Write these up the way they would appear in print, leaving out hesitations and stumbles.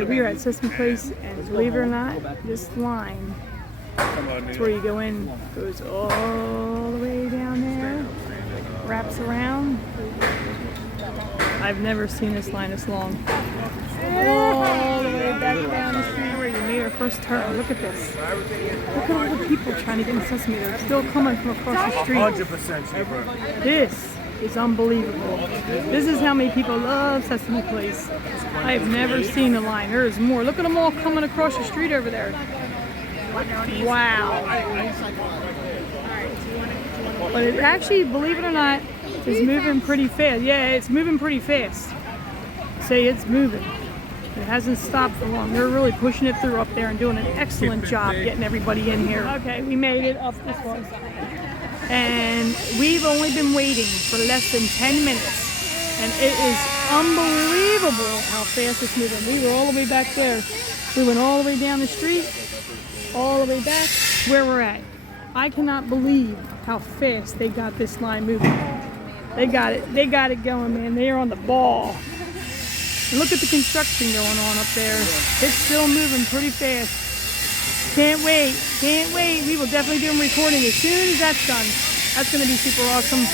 Okay, we are at Sesame Place, and believe it or not, this line, it's where you go in, goes all the way down there, wraps around. I've never seen this line this long. All the way back down the street where you made our first turn. Look at this. Look at all the people trying to get in Sesame. They're still coming from across the street. 100% cheaper. This is unbelievable. This is how many people love Sesame Place. I have never seen a line. There is more. Look at them all coming across the street over there. Wow. But it actually, believe it or not, is moving pretty fast. Yeah, it's moving pretty fast. Say it's moving. It hasn't stopped for long. They're really pushing it through up there and doing an excellent job getting everybody in here. Okay, we made it up this one. And we've only been waiting for less than 10 minutes. And it is unbelievable how fast it's moving. We were all the way back there. We went all the way down the street, all the way back where we're at. I cannot believe how fast they got this line moving. They got it going, man. They are on the ball. And look at the construction going on up there. It's still moving pretty fast. Can't wait, can't wait. We will definitely do a recording as soon as that's done. That's gonna be super awesome.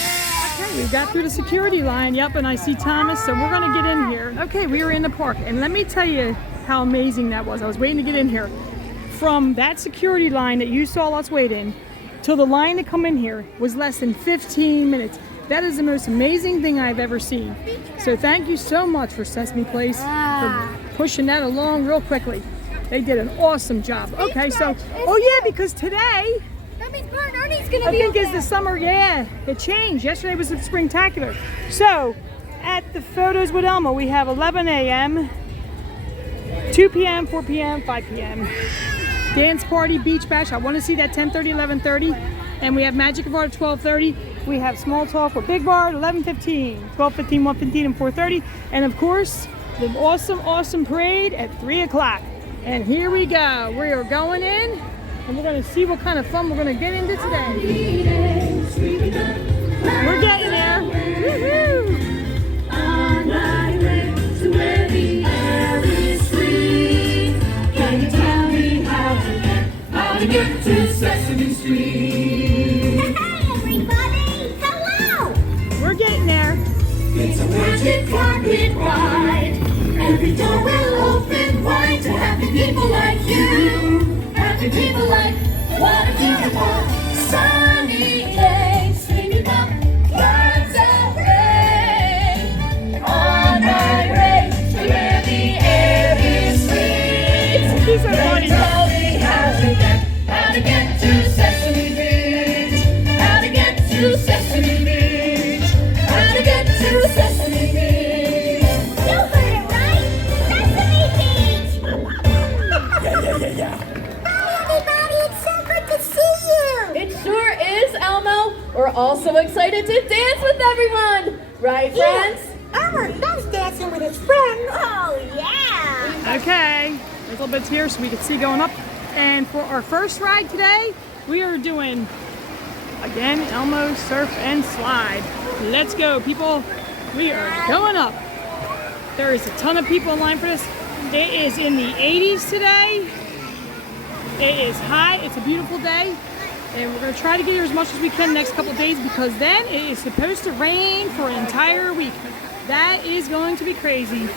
Okay, we got through the security line, yep, and I see Thomas, so we're gonna get in here. Okay, we are in the park, and let me tell you how amazing that was. I was waiting to get in here. From that security line that you saw us wait in, till the line to come in here was less than 15 minutes. That is the most amazing thing I've ever seen. So thank you so much for Sesame Place for pushing that along real quickly. They did an awesome job. Okay, so, oh yeah, because today, That means Bert and Ernie's gonna I be think is the summer, yeah, it changed. Yesterday was the Springtacular. So, at the Photos with Elmo, we have 11 a.m., 2 p.m., 4 p.m., 5 p.m. Dance party, beach bash, I want to see that 10:30, 11:30. And we have Magic of Art at 12:30. We have Small Talk with Big Bar at 11:15, 12:15, 1:15, and 4:30. And of course, the awesome, awesome parade at 3 o'clock. And here we go. We are going in, and we're going to see what kind of fun we're going to get into today. We're getting there. Woohoo! On my way to where the air is sweet. Can you tell me how to get to Sesame Street? Hey everybody! Hello! We're getting there. It's a magic carpet ride. Every door will open wide to happy people like you. Happy people like, what a beautiful sunny day. Singing up clouds of rain. On my way to where the air is sweet. She's so funny. Tell me how to get to Sesame Beach. How to get to Sesame Beach. How to get to Sesame Beach. You heard it right! Sesame Beach! Yeah. Hi everybody! It's so good to see you! It sure is, Elmo. We're all so excited to dance with everyone. Right, friends? Elmo loves dancing with his friends! Oh yeah! Okay, a little bit here so we can see going up. And for our first ride today, we are doing, again, Elmo Surf and Slide. Let's go, people. We are going up. There is a ton of people in line for this. It is in the 80s today. It is high. It's a beautiful day. And we're going to try to get here as much as we can the next couple of days because then it is supposed to rain for an entire week. That is going to be crazy.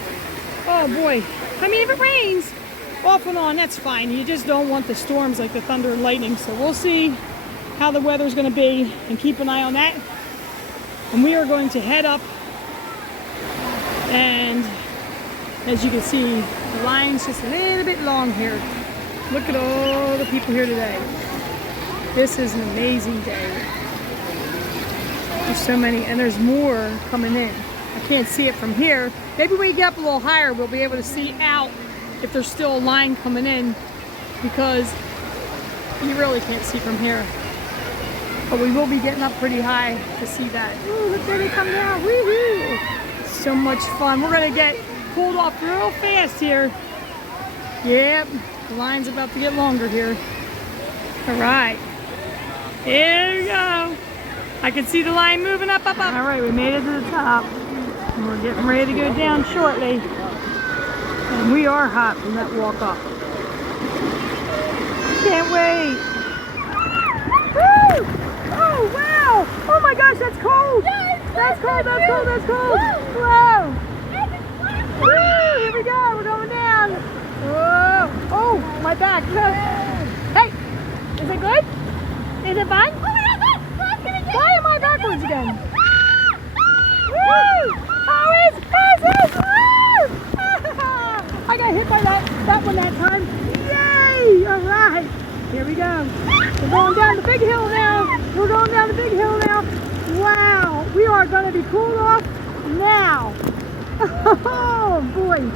Oh boy. I mean, if it rains off and on, that's fine. You just don't want the storms like the thunder and lightning. So we'll see how the weather's going to be and keep an eye on that. And we are going to head up. And as you can see, the line's just a little bit long here. Look at all the people here today. This is an amazing day. There's so many, and there's more coming in. I can't see it from here. Maybe when we get up a little higher, we'll be able to see out if there's still a line coming in because you really can't see from here. But we will be getting up pretty high to see that. Ooh, look there they come down. Woo-hoo! So much fun. We're gonna get pulled off real fast here. Yep, the line's about to get longer here. All right, here we go. I can see the line moving up. All right, we made it to the top. And we're getting ready to go down shortly. And we are hot from that walk up. Can't wait. Woo! Oh, wow! Oh my gosh, that's cold! That's cold, that's cold, that's cold! Whoa! Woo! Here we go, we're going down! Whoa! Oh, my back! Hey! Is it good? Is it fun? Why am I backwards again? Woo! Oh, it's! Woo! I got hit by that one that time. Yay! All right. Here we go. We're going down the big hill now. We're going down the big hill now. Wow. We are going to be cooled off now. Oh, boy.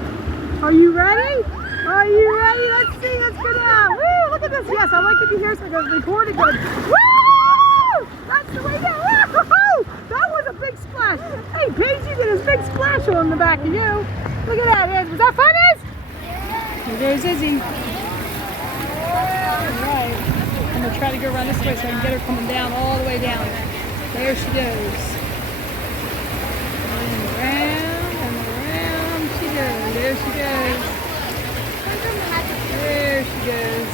Are you ready? Are you ready? Let's see. Let's go down. Woo! Look at this. Yes, I like to be here so I can record it good. Woo! That's the way down. Woo! That was a big splash. Hey, Paige, you did a big splash on the back of you. Look at that, Iz. Was that fun, Iz? Here goes Izzy. Alright. I'm going to try to go around this way so I can get her coming down all the way down. There she goes. And around she goes. There she goes. There she goes.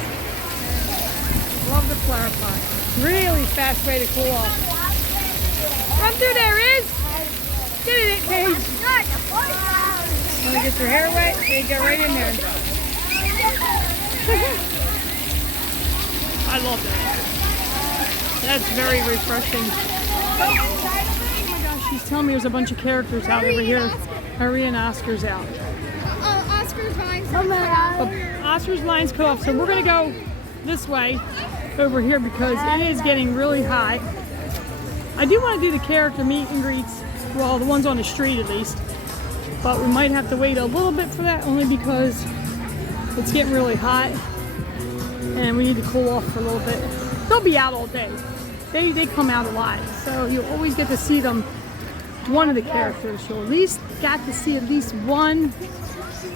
Love the flower pot. Really fast way to cool off. Run through there, Iz. Get it, Paige. Want to get your hair wet? You go right in there. I love that. That's very refreshing. Oh my gosh, she's telling me there's a bunch of characters out over here. Harry and Oscar's out. Oh, Oscar's line's Oscar's line's cut off, so we're going to go this way over here because it is getting really hot. I do want to do the character meet and greets, well, the ones on the street at least. But we might have to wait a little bit for that only because it's getting really hot and we need to cool off for a little bit. They'll be out all day. They come out a lot, so you'll always get to see them, one of the characters. You'll at least got to see at least one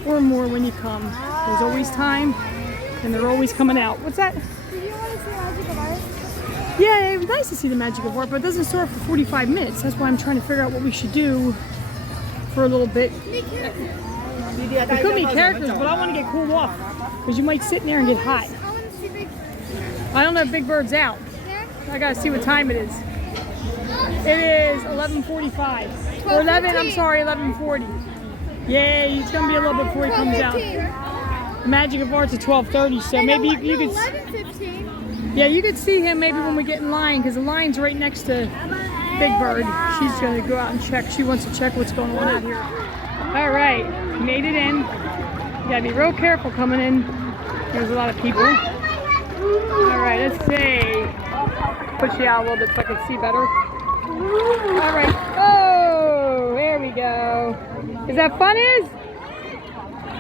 or more when you come. There's always time and they're always coming out. What's that? Did you want to see Magic of Art? Yeah, it was nice to see the Magic of Art, but it doesn't start for 45 minutes. That's why I'm trying to figure out what we should do for a little bit. There could be characters, but I want to get cooled off because you might sit in there and get hot. I want to see Big I don't know if Big Bird's out. I gotta see what time it is. It is 11:45 or 11. I'm sorry, 11:40. Yeah, it's gonna be a little bit before he comes out. Magic of Art's at 12:30, so maybe you could. 11:15. Yeah, you could see him maybe when we get in line because the line's right next to Big Bird. She's gonna go out and check. She wants to check what's going on out here. All right, made it in. You gotta be real careful coming in. There's a lot of people. All right, let's see. Push you out a little bit so I can see better. All right. Oh, there we go. Is that fun, Iz?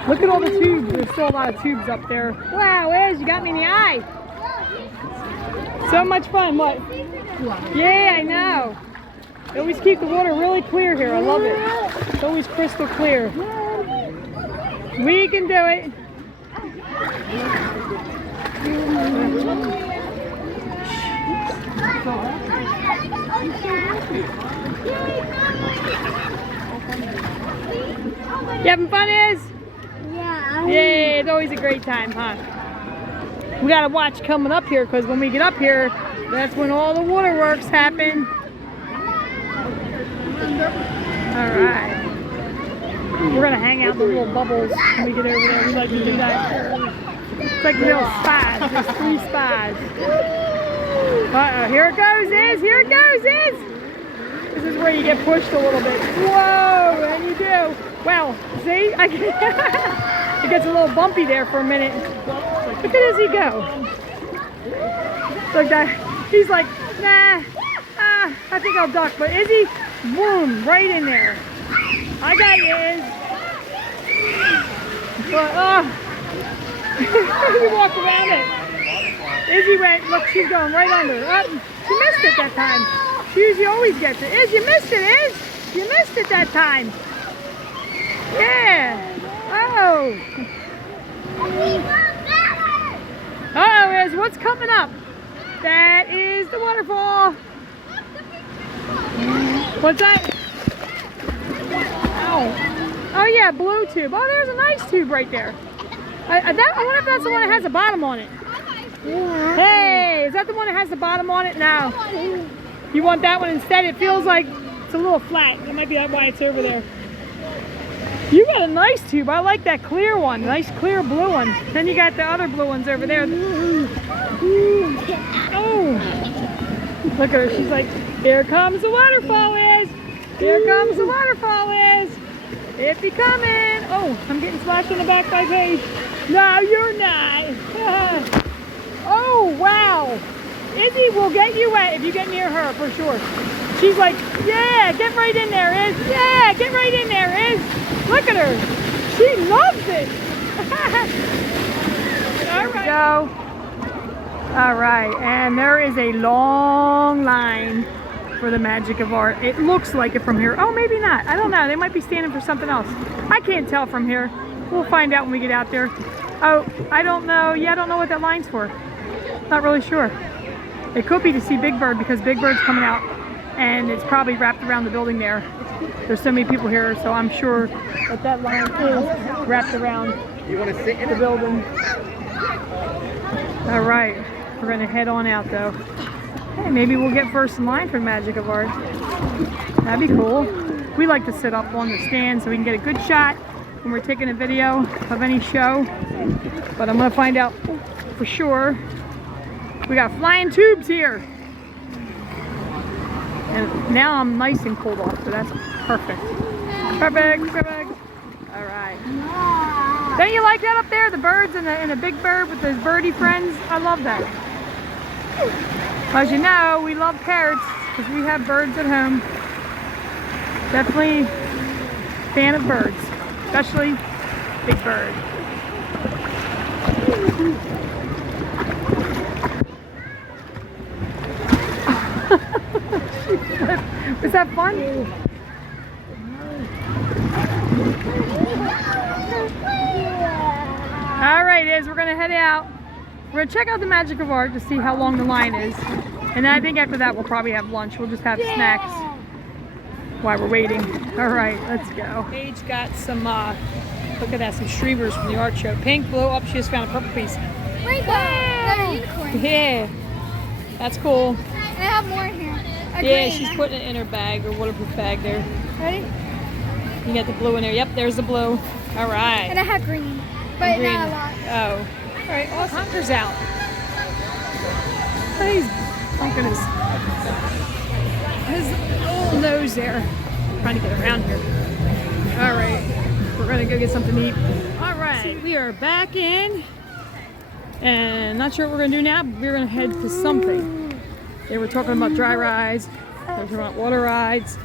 Look at all the tubes. There's still a lot of tubes up there. Wow, Iz, you got me in the eye. So much fun. What? Yeah, I know. They always keep the water really clear here. I love it. It's always crystal clear. We can do it. You having fun, Iz? Yeah. Yeah, it's always a great time, huh? We gotta watch coming up here because when we get up here, that's when all the waterworks happen. Alright. We're gonna hang out in the little bubbles when we get over there. We like to do that. It's like little spas. There's 3 spas. Uh-oh, here it goes, Iz. Here it goes, Iz. This is where you get pushed a little bit. Whoa, and you do. Well, see? It gets a little bumpy there for a minute. Look at Izzy go. Like that. He's like, nah, I think I'll duck. But Izzy, boom, right in there. I got you, Iz. But, you walk around it. Izzy went, look, she's going right under. She missed it that time. She usually always gets it. Iz, you missed it, Iz. You missed it that time. Yeah. Oh. Uh-oh, Iz, what's coming up? That is the waterfall. What's that? Ow. Oh yeah, blue tube. Oh, there's a nice tube right there. I wonder if that's the one that has a bottom on it. Yeah. Hey, is that the one that has the bottom on it? No. You want that one instead? It feels like it's a little flat. That might be why it's over there. You got a nice tube. I like that clear one. Nice clear blue one. Then you got the other blue ones over there. Oh. Look at her. She's like, here comes the waterfall is. Here comes the waterfall is. It be coming. Oh, I'm getting splashed on the back by Paige. No, you're not. Oh, wow. Izzy will get you wet if you get near her, for sure. She's like, yeah, get right in there, Iz. Yeah, get right in there, Iz. Look at her. She loves it. All right. Go. All right, and there is a long line for the Magic of Art. It looks like it from here. Oh, maybe not. I don't know. They might be standing for something else. I can't tell from here. We'll find out when we get out there. Oh, I don't know. Yeah, I don't know what that line's for. Not really sure. It could be to see Big Bird because Big Bird's coming out and it's probably wrapped around the building there. There's so many people here, so I'm sure that line is wrapped around the building. All right, we're gonna head on out though. Hey, maybe we'll get first in line for Magic of Art. That'd be cool. We like to sit up on the stand so we can get a good shot when we're taking a video of any show. But I'm gonna find out for sure. We got flying tubes here. And now I'm nice and cooled off, so that's perfect. Perfect, perfect. All right. Don't you like that up there? The birds and the big bird with those birdie friends? I love that. As you know, we love parrots because we have birds at home. Definitely fan of birds, especially Big Bird. Was that fun? All right, Iz, we're gonna head out. We're gonna check out the Magic of Art to see how long the line is. And then I think after that we'll probably have lunch. We'll just have snacks while we're waiting. All right, let's go. Paige got some, look at that, some streamers from the art show. Pink, blue, oh, she just found a purple piece. Rainbow! Another unicorn. Yeah, that's cool. And I have more in here. Yeah, she's putting it in her bag or waterproof bag there. Ready? You got the blue in there. Yep, there's the blue. All right. And I have green, but Green. not a lot. Oh. All right, awesome. Hunter's out. He's bunking his little nose there. Trying to get around here. All right. We're going to go get something to eat. All right. We are back in. And not sure what we're going to do now, but we're going to head to something. They were talking about dry rides. They were talking about water rides.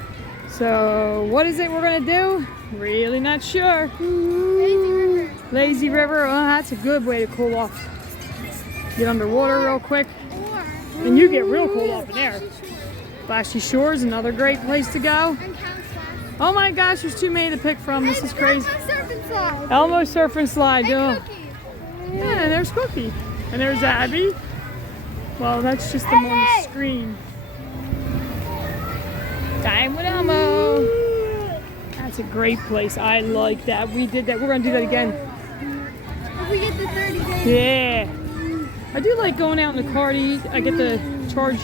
So what is it we're going to do? Really not sure. Lazy River. Lazy River. Oh, that's a good way to cool off. Get underwater real quick. And you get real cool off in there. Flashy Shores, another great place to go. And Count Slide. Oh my gosh, there's too many to pick from. This is crazy. Elmo Surf and Slide. Elmo Surf and Slide. And Oh. Cookie. Yeah, and there's Cookie. And there's Abby. Well, that's just them on the screen. Time with Elmo. That's a great place. I like that. We did that. We're going to do that again. If we get the 30 days. Yeah. I do like going out in the car to eat. I get to charge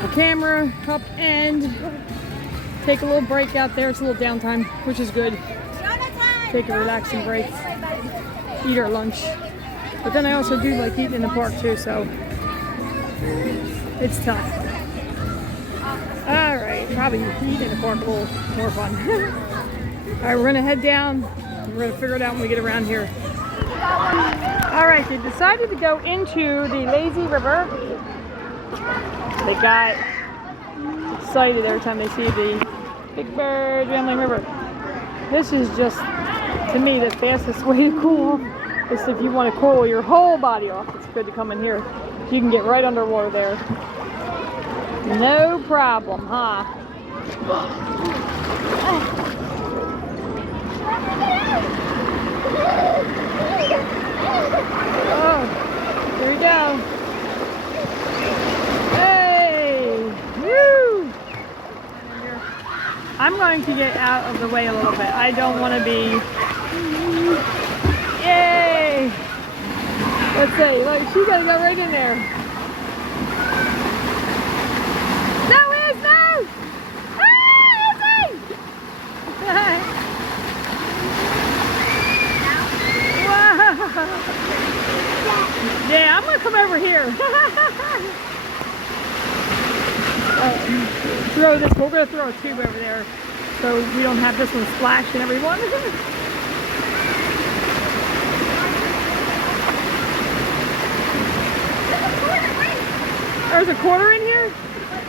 the camera up and take a little break out there. It's a little downtime, which is good. Take a relaxing break. Eat our lunch. But then I also do like eating in the park too, so it's tough. All right, probably eating in the park will more fun. All right, we're gonna head down. We're gonna figure it out when we get around here. All right, they decided to go into the Lazy River. They got excited every time they see the Big Bird Ramblin River. This is just, to me, the fastest way to cool off. Is if you want to cool your whole body off, it's good to come in here. You can get right underwater there. No problem, huh? Oh, here we go. Hey! Woo! I'm going trying to get out of the way a little bit. I don't want to be... Yay! Let's see. Look, she's going to go right in there. No, Iz, no! Ah, Izzy! Wow! Yeah, I'm going to come over here. Throw this. We're going to throw a tube over there so we don't have this one splashing everyone. There's a quarter in here?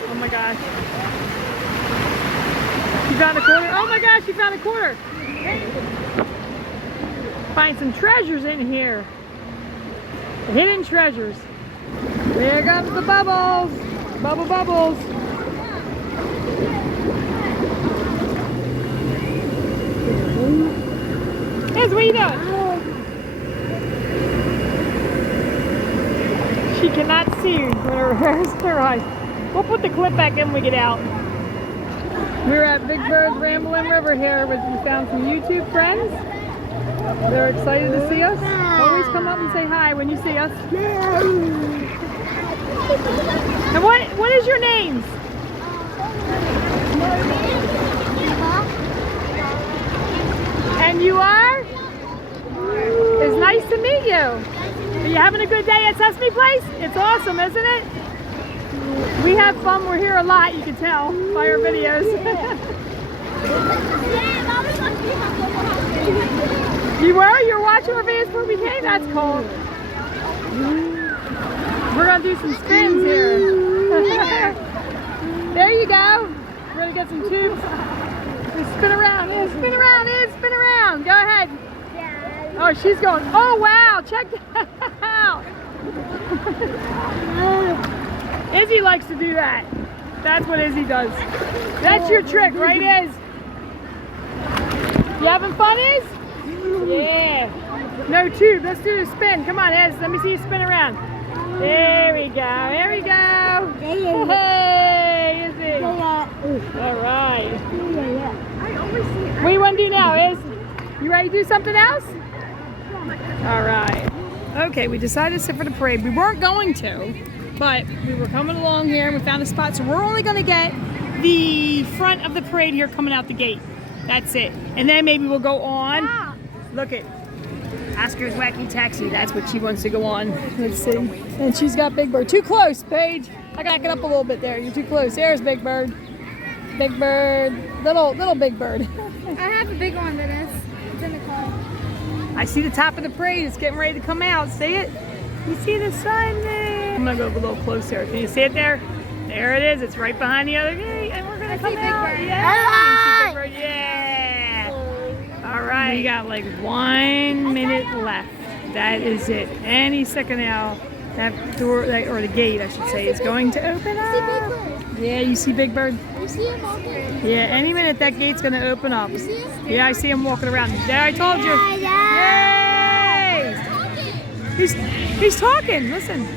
Oh my gosh. You found a quarter? Oh my gosh, you found a quarter. Find some treasures in here. Hidden treasures. There comes the bubbles. Bubble bubbles. Yes, what are you doing? She cannot see with her eyes. We'll put the clip back in when we get out. We're at Big Bird's Ramblin' River here. We found some YouTube friends. They're excited to see us. Always come up and say hi when you see us. And what is your names? And you are? It's nice to meet you. Are you having a good day at Sesame Place? It's awesome, isn't it? We have fun. We're here a lot, you can tell by our videos. You were? You were watching our videos before we came? That's cool. We're going to do some spins here. There you go. We're going to get some tubes. Spin around, spin around, spin around. Go ahead. Oh, she's going. Oh, wow. Check that out. Izzy likes to do that. That's what Izzy does. That's your trick, right, Iz? You having fun, Iz? Yeah. No tube. Let's do the spin. Come on, Iz. Let me see you spin around. There we go. There we go. Hey, Izzy. All right. What do you want to do now, Iz? You ready to do something else? All right. Okay, we decided to sit for the parade. We weren't going to, but we were coming along here and we found a spot. So we're only going to get the front of the parade here coming out the gate. That's it. And then maybe we'll go on. Look at Oscar's Wacky Taxi. That's what she wants to go on. Let's see. And she's got Big Bird. Too close, Paige. I got to get up a little bit there. You're too close. There's Big Bird. Big Bird. Little Big Bird. I have a big one, Dennis. It's in the car. I see the top of the parade. It's getting ready to come out. See it? You see the sun there? I'm going to go a little closer. Can you see it there? There it is. It's right behind the other gate. And we're going to come out. Big Bird. Yeah. Big Bird. Yeah. All right. We got like 1 minute left. That is it. Any second now, that door, or the gate, I should say, is going to open up. Yeah, you see Big Bird? You see him walking? Yeah, any minute that gate's going to open up. You see him? Yeah, I see him walking around. There, I told you. Yay! He's talking. Listen.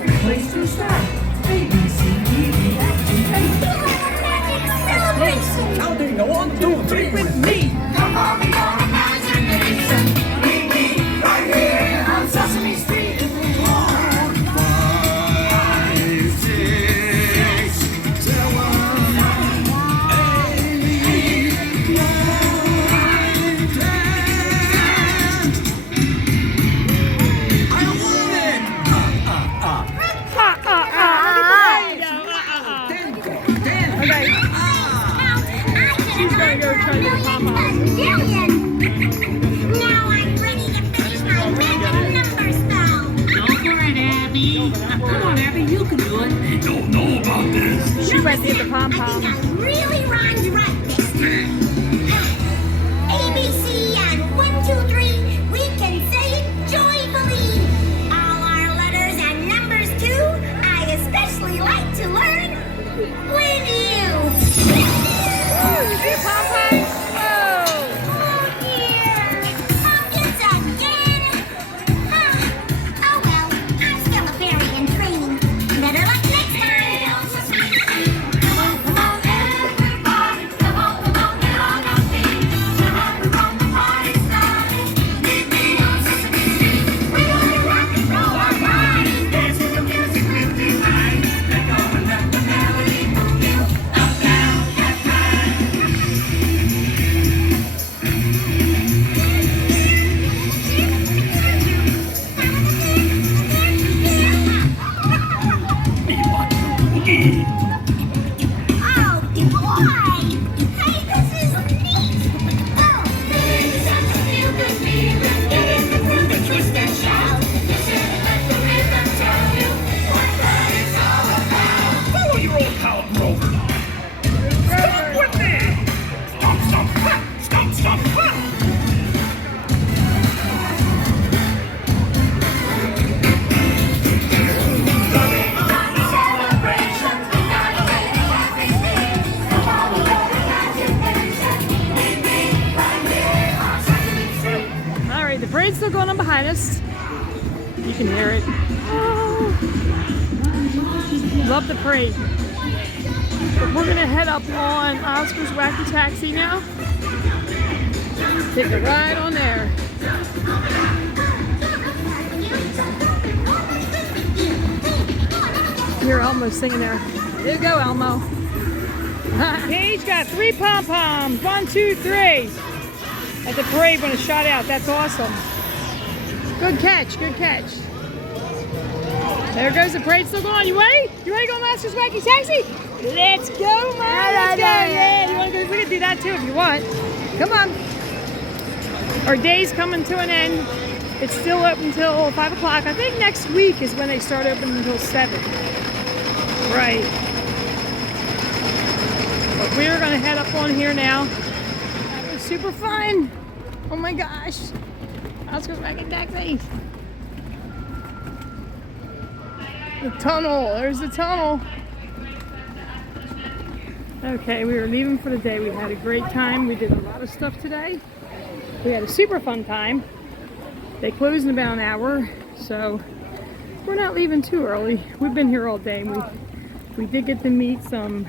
perfect place to start. A, B, C, D, E, F, G, H. Celebration! Counting 1, 2, 3 with me. Come on, we gonna imagination. Meet me right here on Sesame Street. 5, 6, 7, 8, 9, 10. I won it! Okay. She's gonna go try to get pom-poms. Now I'm ready to finish my magic number spell. Go for it, Abby. Come on, Abby, you can do it. Don't know about this. She might get the I pom-poms. think I really rhymed right this time. A, B, C, and 1, 2, 3. We can say it joyfully. All our letters and numbers too. I especially like to learn with you. Pom-poms? Whoa! Oh dear! Pumpkins again! Oh well, I'm still a fairy in training. Better luck next time! Come on, everybody. Come on, get on your feet. We're having fun, the party's started. Meet me on Sesame Street. We're gonna rock and roll our bodies. Dance to the music with delight. Let go and let the melody move you up, down, left, right. Oh boy! Hey, this is neat! Oh, Feeling such a feel-good feeling. Get in the groove and twist and shout. Listen and let the rhythm tell you what fun it's all about. Follow your old pal, Rover. Stomp with me. Stomp, stomp, ha. Stomp, stomp, ha. Celebration, we gotta make a happy thing. Come on, let the imagination. Meet me right here on Sesame Street. All right, the parade's still going on behind us. You can hear it. Oh. Love the parade. But we're gonna head up on Oscar's Wacky Taxi now. Take a ride on there. Hear Elmo singing there. There you go, Elmo. Paige got 3 pom-poms. 1, 2, 3. At the parade when it shot out. That's awesome. Good catch, good catch. There goes the parade still going on. You ready? You ready to go on Oscar's Wacky Taxi? Let's go, Mom. Let's go. Yeah, you want to go? We can do that too if you want. Come on. Our day's coming to an end. It's still open until 5 o'clock. I think next week is when they start open until 7. Right. But we're going to head up on here now. That was super fun. Oh my gosh. Oscar's Wacky Taxi. The tunnel. There's the tunnel. Okay, we were leaving for the day. We had a great time. We did a lot of stuff today. We had a super fun time. They close in about an hour, so we're not leaving too early. We've been here all day. And we did get to meet some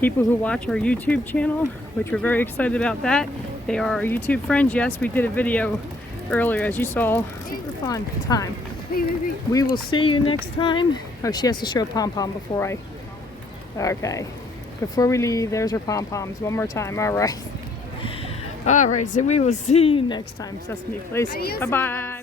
people who watch our YouTube channel, which we're very excited about that. They are our YouTube friends. Yes, we did a video earlier, as you saw. Super fun time. We will see you next time. Oh, she has to show a pom-pom before I... Okay. Before we leave, there's her pom-poms. One more time. All right. All right, so we will see you next time, Sesame Place. Bye-bye.